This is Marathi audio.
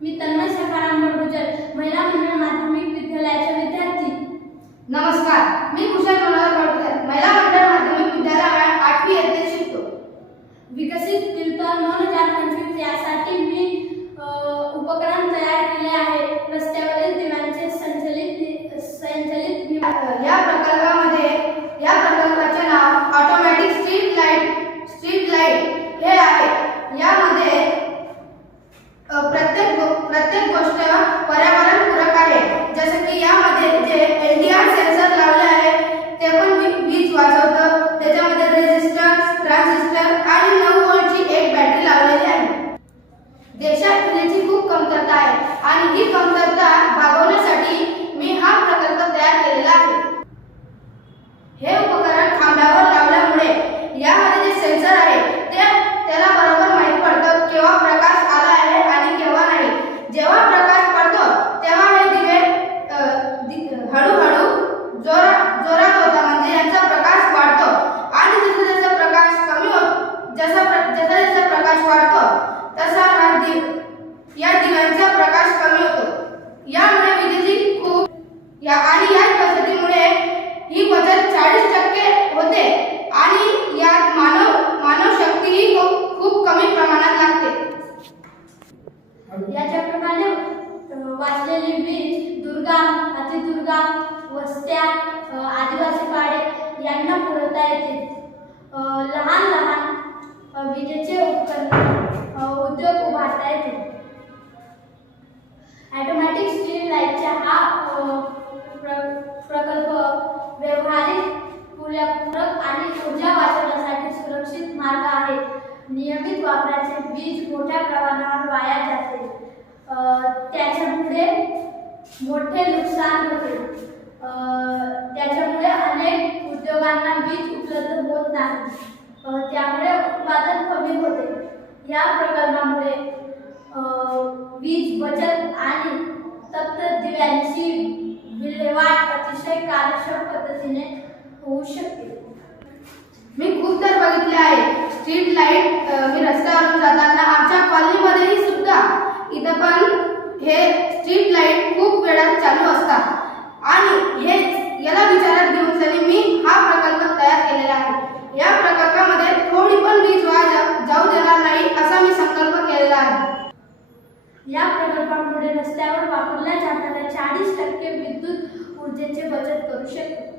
मी तन्मय सखाराम गुजर महिला मंडळ माध्यमिक विद्यालयाचे विद्यार्थी। नमस्कार, मी कुशल मनोहर गुजर महिला मंडळ माध्यमिक विद्यालयात 8वी इयत्तेत शिकतो। विकसित कीर्तन 2025 यासाठी मी उपक्रम तयार केले आहे। रस्त्यावरील दिव्यांचे संचलित या प्रकल्पाचे नाव ऑटोमॅटिक स्ट्रीट लाईट हे आहे। यामध्ये प्रत्येक गोष्ट पर्यावरण पूरक आहे। जसे की यामध्ये जे LDR सेन्सर लावले आहे ते पण वीज वाचवतं। त्याच्यामध्ये रेझिस्टर, ट्रान्झिस्टर आणि 9 व्होल्टची एक बॅटरी लावलेली आहे। देशात विजेची खूप कमतरता आहे आणि ही कमतरता भागवण्यासाठी मी हा प्रकल्प तयार केलेला आहे। हे उपकरण खांबावर लावल्यामुळे यामध्ये जे सेन्सर आहे त्याला बरोबर माहित पडतं केव्हा प्रकाश आला आहे आणि केव्हा नाही। जेव्हा प्रकाश पडतो तेव्हा हे दिवे हळूहळू जोरात होतात, म्हणजे यांचा प्रकाश वाढतो आणि जसा प्रकाश वाढतो तसा या दिव्यांचा प्रकाश कमी होतो। यामुळे विजेची आणि या पद्धतीमुळे ही बचत 40% होते आणि यात मानव शक्तीही खूप कमी प्रमाणात लागते। याच्याप्रमाणे वाचलेली वीज दुर्गम, अतिदुर्गम वस्त्या, आदिवासी पाडे यांना पुरवता येते। लहान विजेचे उद्योग उभारता येते। ऑटोमॅटिक स्ट्रीट लाईटचा हा प्रकल्प व्यावहारिक, पूरक आणि ऊर्जा वाचवण्यासाठी सुरक्षित मार्ग आहे। नियमित वापराचे वीज मोठ्या प्रमाणावर वाया जाते, त्याच्यामुळे मोठे नुकसान होते। त्याच्यामुळे अनेक उद्योगांना वीज उपलब्ध होत नाही, त्यामुळे उत्पादन कमी होते। या प्रकल्पामुळे वीज बचत आणि तप्त दिव्यांची विल्हेवाट अतिशय कार्यक्षम पद्धतीने होऊ शकते। मी खूप तर बघितले आहे स्ट्रीट लाईट। मी रस्त्यावरून जाताना आमच्या कॉलनीमध्येही सुद्धा इथं पण हे स्ट्रीट लाईट खूप वेळात चालू असतात आणि याला विचारात घेऊन मी हा प्रकल्प तयार केलेला आहे। या प्रकल्पामध्ये थोडी पण वीज वाया जाऊ देणार नाही असा मी संकल्प केलेला आहे। या प्रकल्पामुळे रस्त्यावर वापरल्या जाणाऱ्या 40% विद्युत ऊर्जेची बचत करू शकतो।